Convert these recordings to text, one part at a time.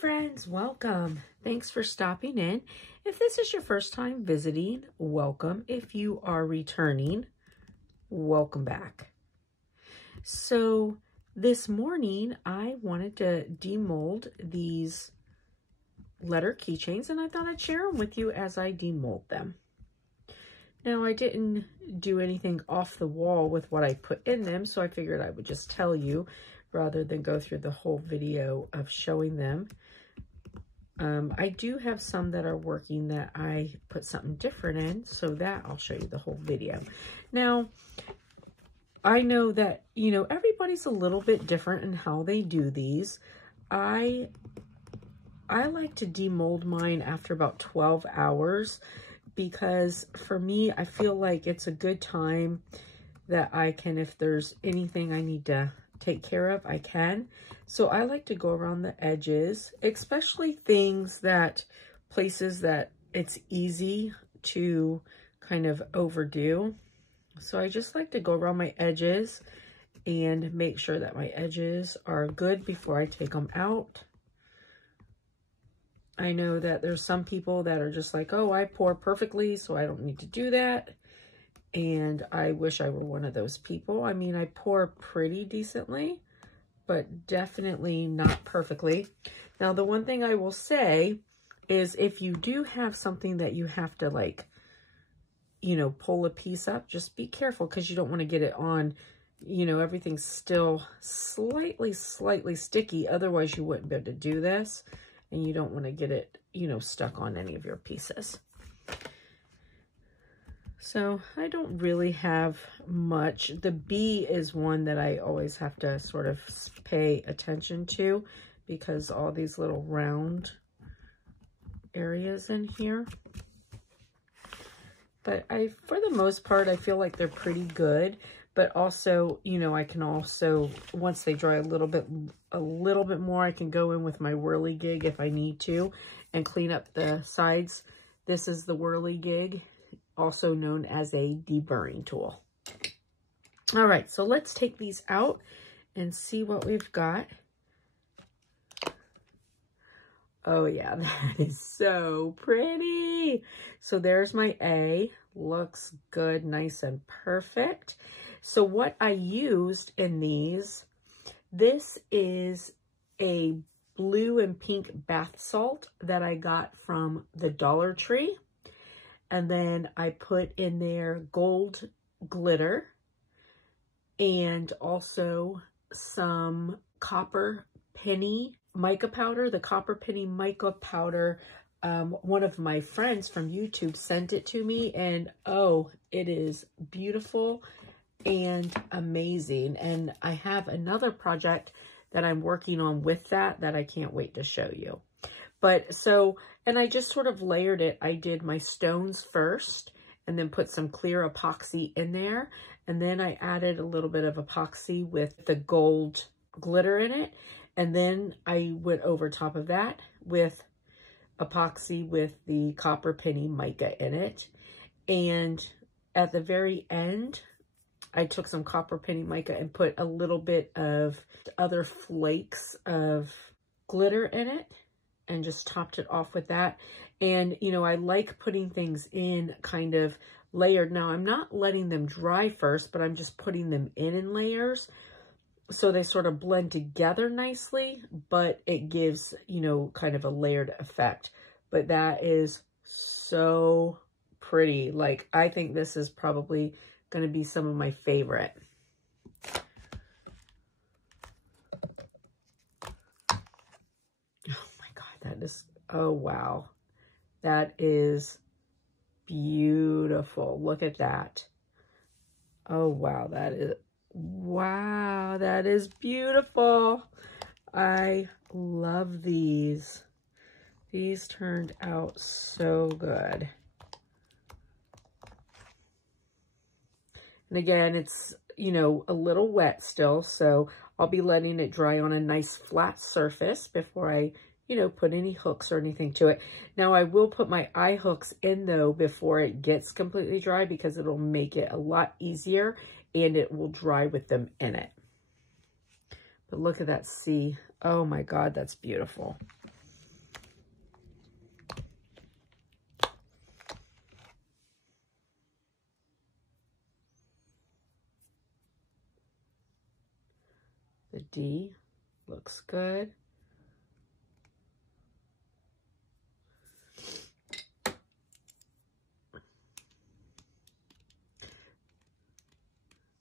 friends, welcome. Thanks for stopping in. If this is your first time visiting, welcome. If you are returning, welcome back. So this morning I wanted to demold these letter keychains and I thought I'd share them with you as I demold them. Now I didn't do anything off the wall with what I put in them, so I figured I would just tell you rather than go through the whole video of showing them. I do have some that are working that I put something different in, so that I'll show you the whole video. Now, I know that, you know, everybody's a little bit different in how they do these. I like to demold mine after about 12 hours because for me, I feel like it's a good time that I can, if there's anything I need to take care of, I can. So I like to go around the edges, especially places that it's easy to kind of overdo. So I just like to go around my edges and make sure that my edges are good before I take them out. I know that there's some people that are just like, oh, I pour perfectly, so I don't need to do that. And I wish I were one of those people. I mean, I pour pretty decently, but definitely not perfectly. Now, the one thing I will say is if you do have something that you have to, like, you know, pull a piece up, just be careful because you don't want to get it on, you know, everything's still slightly sticky. Otherwise, you wouldn't be able to do this. And you don't want to get it, you know, stuck on any of your pieces. So I don't really have much. The B is one that I always have to sort of pay attention to because all these little round areas in here. But for the most part, I feel like they're pretty good. But also, you know, I can also, once they dry a little bit more, I can go in with my whirligig if I need to and clean up the sides. This is the whirligig, also known as a deburring tool. All right, so let's take these out and see what we've got. Oh yeah, that is so pretty. So there's my A, looks good, nice and perfect. So what I used in these, this is a blue and pink bath salt that I got from the Dollar Tree. And then I put in there gold glitter and also some copper penny mica powder. The copper penny mica powder, one of my friends from YouTube sent it to me, and oh, it is beautiful and amazing. And I have another project that I'm working on with that I can't wait to show you. But so, and I just sort of layered it. I did my stones first and then put some clear epoxy in there. And then I added a little bit of epoxy with the gold glitter in it. And then I went over top of that with epoxy with the copper penny mica in it. And at the very end, I took some copper penny mica and put a little bit of other flakes of glitter in it and just topped it off with that. And, you know, I like putting things in kind of layered. Now, I'm not letting them dry first, but I'm just putting them in layers so they sort of blend together nicely, but it gives, you know, kind of a layered effect. But that is so pretty. Like, I think this is probably going to be some of my favorite. Oh my God, that is, oh wow. That is beautiful. Look at that. Oh wow, that is beautiful. I love these. These turned out so good. And again, it's, you know, a little wet still, so I'll be letting it dry on a nice flat surface before I, you know, put any hooks or anything to it. Now, I will put my eye hooks in, though, before it gets completely dry because it'll make it a lot easier and it will dry with them in it. But look at that sea. Oh, my God, that's beautiful. The D looks good.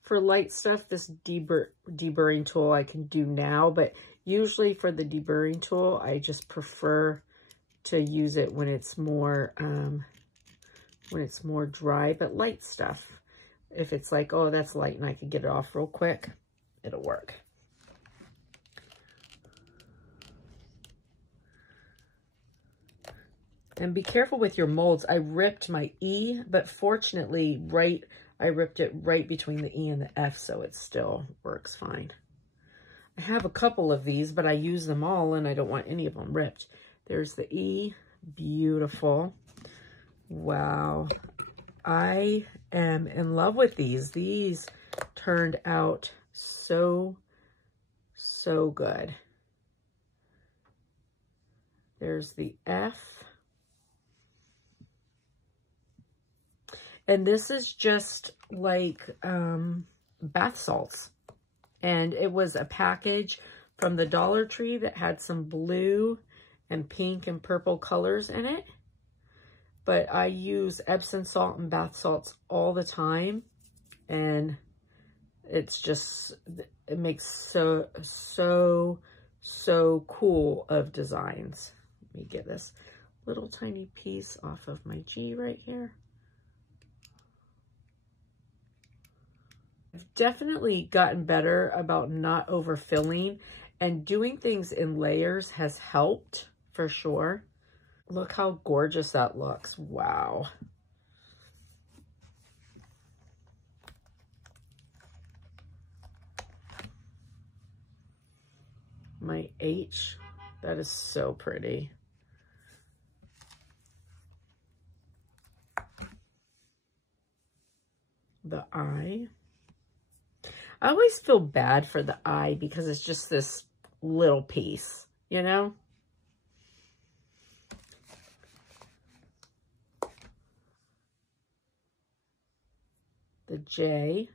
For light stuff, this deburring tool I can do now, but usually for the deburring tool, I just prefer to use it when it's more dry. But light stuff, if it's like, oh, that's light and I can get it off real quick, it'll work. And be careful with your molds. I ripped my E, but fortunately, I ripped it right between the E and the F, so it still works fine. I have a couple of these, but I use them all, and I don't want any of them ripped. There's the E. Beautiful. Wow. I am in love with these. These turned out so good. There's the F. And this is just like bath salts. And it was a package from the Dollar Tree that had some blue and pink and purple colors in it. But I use Epsom salt and bath salts all the time. And it's just, it makes so cool of designs. Let me get this little tiny piece off of my G right here. I've definitely gotten better about not overfilling, and doing things in layers has helped for sure. Look how gorgeous that looks. Wow. My H, that is so pretty. The I always feel bad for the eye because it's just this little piece, you know? The J.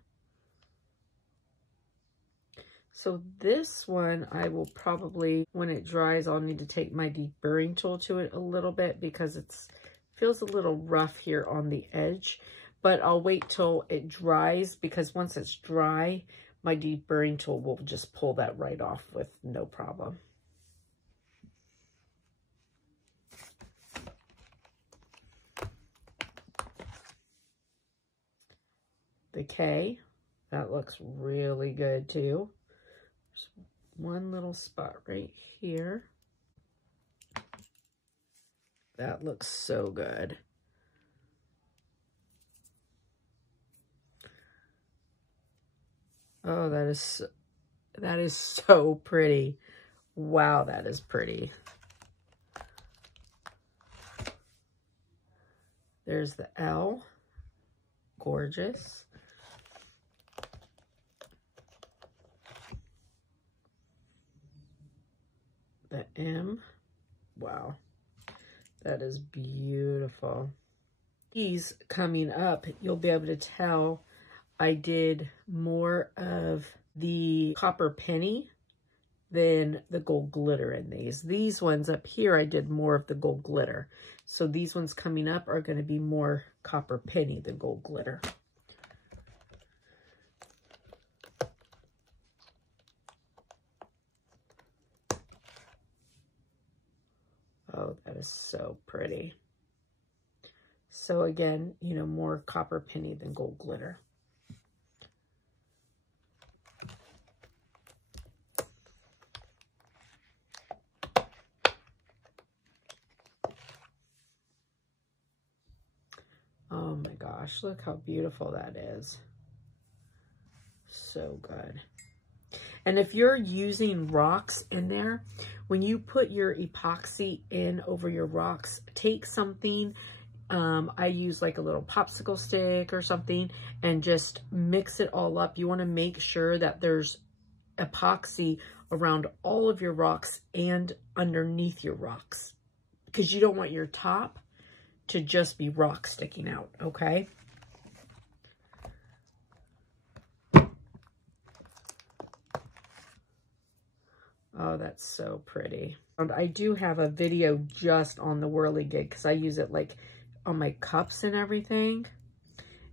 So this one, I will probably, when it dries, I'll need to take my deburring tool to it a little bit because it feels a little rough here on the edge. But I'll wait till it dries, because once it's dry, my deburring tool will just pull that right off with no problem. The K, that looks really good too. There's one little spot right here. That looks so good. Oh, that is so pretty. Wow, that is pretty. There's the L. Gorgeous. The M. Wow. That is beautiful. These coming up, you'll be able to tell I did more of the copper penny than the gold glitter in these. These ones up here, I did more of the gold glitter. So these ones coming up are going to be more copper penny than gold glitter. Oh, that is so pretty. So again, you know, more copper penny than gold glitter. Oh my gosh, look how beautiful that is. So good. And if you're using rocks in there, when you put your epoxy in over your rocks, take something, I use like a little popsicle stick or something, and just mix it all up. You want to make sure that there's epoxy around all of your rocks and underneath your rocks, because you don't want your top to just be rock sticking out, okay? Oh, that's so pretty. And I do have a video just on the whirligig because I use it like on my cups and everything.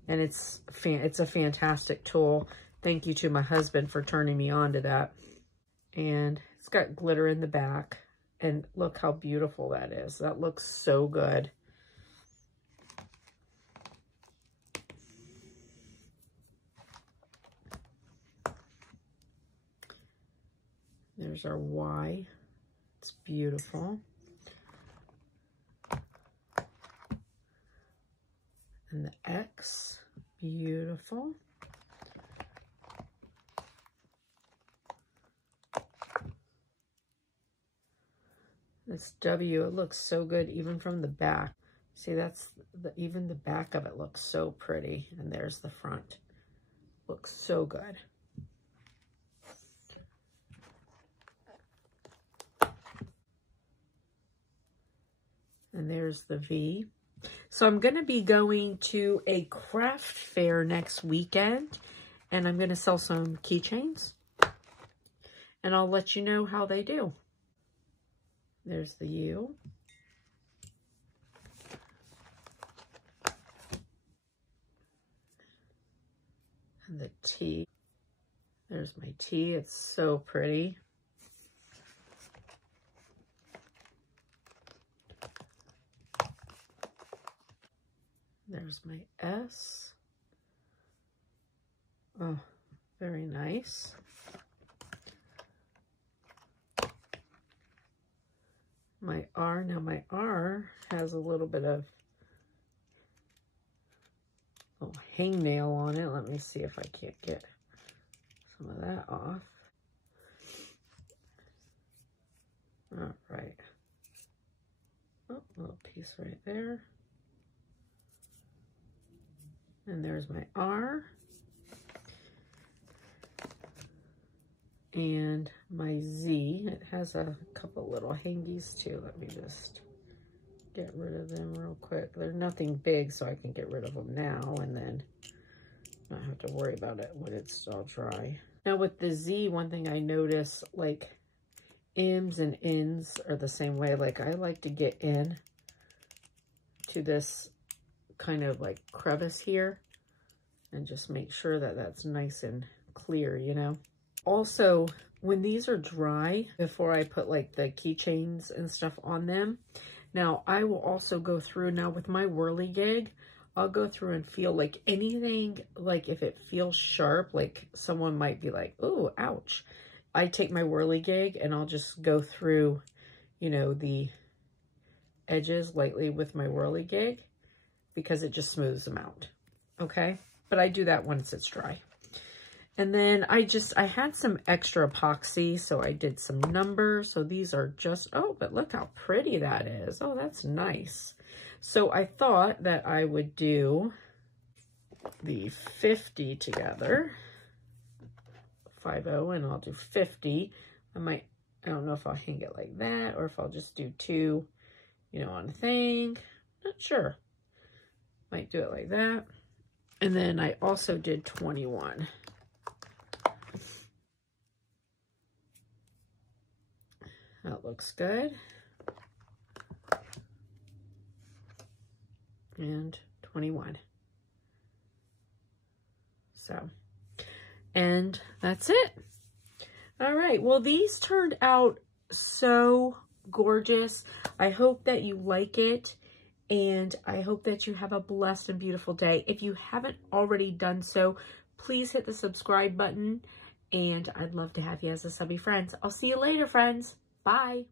And it's a fantastic tool. Thank you to my husband for turning me on to that. And it's got glitter in the back. And look how beautiful that is. That looks so good. There's our Y. It's beautiful. And the X, beautiful. This W, it looks so good even from the back. See, that's even the back of it looks so pretty. And there's the front. Looks so good. And there's the V. So I'm going to be going to a craft fair next weekend, and I'm going to sell some keychains, and I'll let you know how they do. There's the U. And the T. There's my T. It's so pretty. There's my S. Oh, very nice. My R. Now my R has a little bit of hangnail on it. Let me see if I can't get some of that off. All right. Oh, little piece right there. And there's my R. And my Z. It has a couple little hangies too. Let me just get rid of them real quick. They're nothing big, so I can get rid of them now and then not have to worry about it when it's all dry. Now with the Z, one thing I notice, like M's and N's are the same way. Like I like to get in to this kind of like crevice here and just make sure that that's nice and clear, you know. Also, when these are dry, before I put like the keychains and stuff on them, now I will also go through now with my whirligig, I'll go through and feel like anything, like if it feels sharp, like someone might be like, "Ooh, ouch." I take my whirligig and I'll just go through, you know, the edges lightly with my whirligig because it just smooths them out. Okay. But I do that once it's dry. And then I had some extra epoxy, so I did some numbers. So these are just, oh, but look how pretty that is. Oh, that's nice. So I thought that I would do the 50 together. 50, and I'll do 50. I don't know if I'll hang it like that or if I'll just do 2, you know, on a thing. Not sure. Might do it like that. And then I also did 21. That looks good. And 21. So, and that's it. All right. Well, these turned out so gorgeous. I hope that you like it. And I hope that you have a blessed and beautiful day. If you haven't already done so, please hit the subscribe button. And I'd love to have you as a subby friends. I'll see you later, friends. Bye.